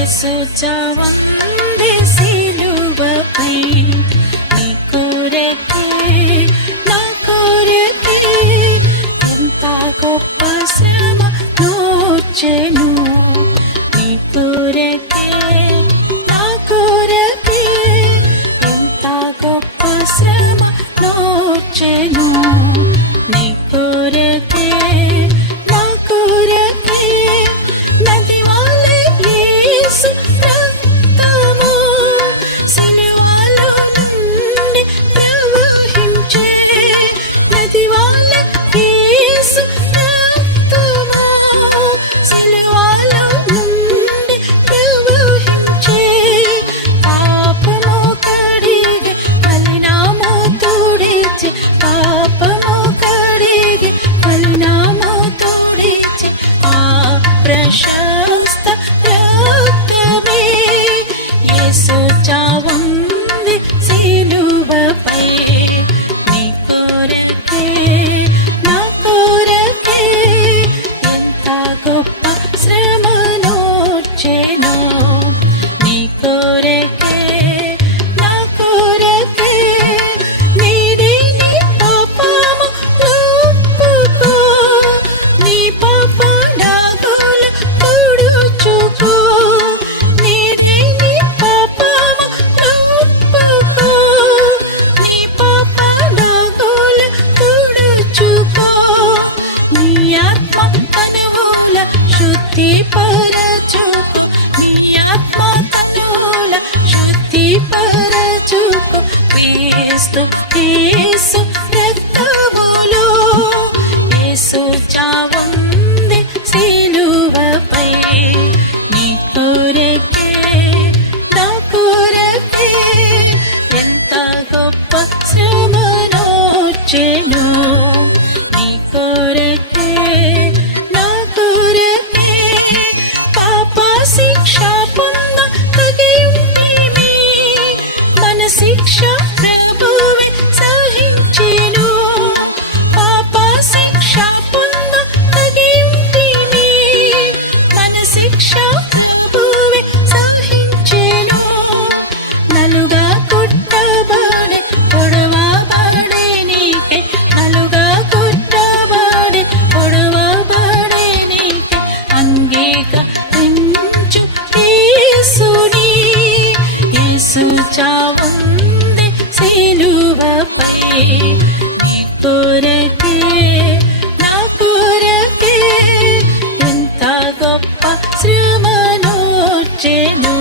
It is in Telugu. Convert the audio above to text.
యేసు చావందే సిలువపై నీ కొరకే నా కొరకే ఎంత గొప్ప శ్రమ నోచెను నీ కొరకే నా కొరకే ఎంత గొప్ప శ్రమ నోచెను నీ కొరకే నా కొరకే నది వాలే యేసు రక్తము సిలువలో నుండి ప్రవహించే నది వాలే యేసు రక్తము సిలువలో నుండి ప్రవహించే పాపము కడిగే మలినము తుడిచే పాపము కడిగే మలినము తుడిచే ఆ ప్రశస్త రక్తమే యేసు చావుంది సిలువపై నీ కొరకే నా కొరకే ఎంత గొప్ప శ్రమ నోచెను నీ కొరకే నా కొరకే నీది నీ పాపము ఒప్పుకో నీ పాప నాగుల తుడుచుకో నీది నీ పాపము ఒప్పుకో నీ పాప నాగుల తుడుచుకో నీ ఆత్మ తనువుల శుద్ధిపరచుకో నీ ఆత్మ తనువుల శుద్ధిపరచుకో క్రీస్తు యేసు రక్తములో యేసు చావుంది సిలువపై నీ కొరకే నా కొరకే ఎంత గొప్ప శ్రమ నోచెను నీ కొరకే నా కొరకే పాప శిక్ష పొంద తగియుంటిమి మన శిక్ష ప్రభువే సహించెను పాప శిక్ష పొంద తగియుంటిమి మన శిక్ష ప్రభువే సహించెను నలుగా కొట్టబడే పొడవబడే నీకే నలుగా కొట్టబడే పొడవబడే నీకే అంగీకరించు యేసుని యేసు చావుంది సిలువపై నీ కొరకే నా కొరకే ఎంత గొప్ప శ్రమ నోచెను